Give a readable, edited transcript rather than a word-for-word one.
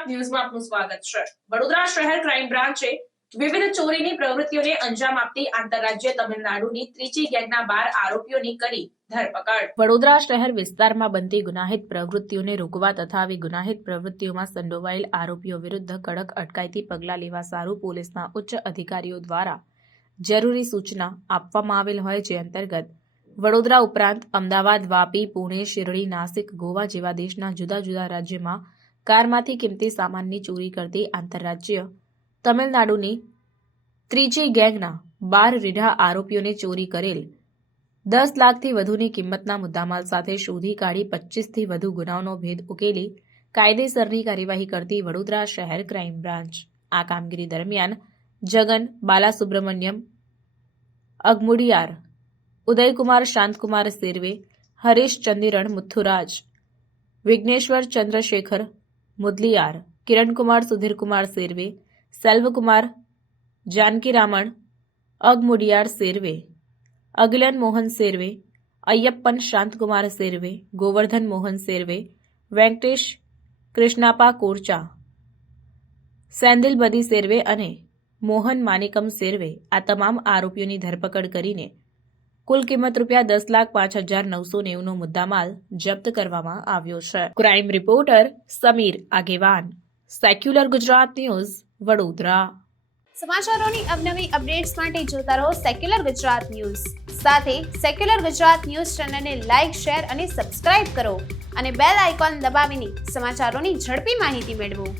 ગુજરાત ન્યૂઝમાં આપનું સ્વાગત છે। વડોદરા શહેર ક્રાઇમ બ્રાન્ચે વિવિધ ચોરીની પ્રવૃત્તિઓને અંજામ આપતી આંતરરાજ્ય તમિલનાડુની ત્રિચી ગેંગના 12 આરોપીઓની કરી ધરપકડ। વડોદરા શહેર વિસ્તારમાં બનતી ગુનાહિત પ્રવૃત્તિઓને રોકવા તથા આવી ગુનાહિત પ્રવૃત્તિઓમાં સંડોવાયેલ આરોપીઓ વિરુદ્ધ કડક અટકાયતી પગલાં લેવા સારું પોલીસના ઉચ્ચ અધિકારીઓ દ્વારા જરૂરી સૂચના આપવામાં આવેલ હોય, જે અંતર્ગત વડોદરા ઉપરાંત અમદાવાદ, વાપી, પુણે, શિરડી, નાસિક, ગોવા જેવા દેશના જુદા જુદા રાજ્યમાં કારમાંથી કિંમતી સામાનની ચોરી કરતી આંતરરાજ્ય તમિલનાડુની ત્રિચી ગેંગના 12 રીઢા આરોપીઓને ચોરી કરેલ 10 લાખથી વધુની કિંમતના મુદ્દામાલ સાથે શોધી કાઢી 25થી વધુ ગુનાઓનો ભેદ ઉકેલી કાયદેસરની કાર્યવાહી કરતી વડોદરા શહેર ક્રાઇમ બ્રાન્ચ આ કામગીરી દરમિયાન જગન બાલાસુબ્રમણ્યમ અગમુડિયાર, ઉદયકુમાર શાંતકુમાર સેર્વે, હરીશ ચંદિરણ મુથુરાજ, વિઘ્નેશ્વર ચંદ્રશેખર મુદલિયાર, કિરણકુમાર સુધીરકુમાર સેર્વે, સેલ્વકુમાર જાનકીરામણ અગમુડિયાર સેર્વે, અગિલન મોહન સેર્વે, અય્યપ્પન શાંતકુમાર સેર્વે, ગોવર્ધન મોહન સેર્વે, વેંકટેશ કૃષ્ણાપા કોરચા, સેન્દિલ બદી સેર્વે અને મોહન માનિકમ સેર્વે આ તમામ આરોપીઓની ધરપકડ કરીને કુલ કિંમત ₹10,05,990 નો મુદ્દામાલ જપ્ત કરવામાં આવ્યો છે। ક્રાઇમ રિપોર્ટર સમીર આગેવાન, સેક્યુલર ગુજરાત ન્યૂઝ, વડોદરા। સમાચારોની અવનવી અપડેટ્સ માટે જોતા રહો સેક્યુલર ગુજરાત ન્યૂઝ। સાથે સેક્યુલર ગુજરાત ન્યૂઝ ચેનલને લાઇક, શેર અને સબસ્ક્રાઇબ કરો અને બેલ આઇકોન દબાવીને સમાચારોની ઝડપી માહિતી મેળવો।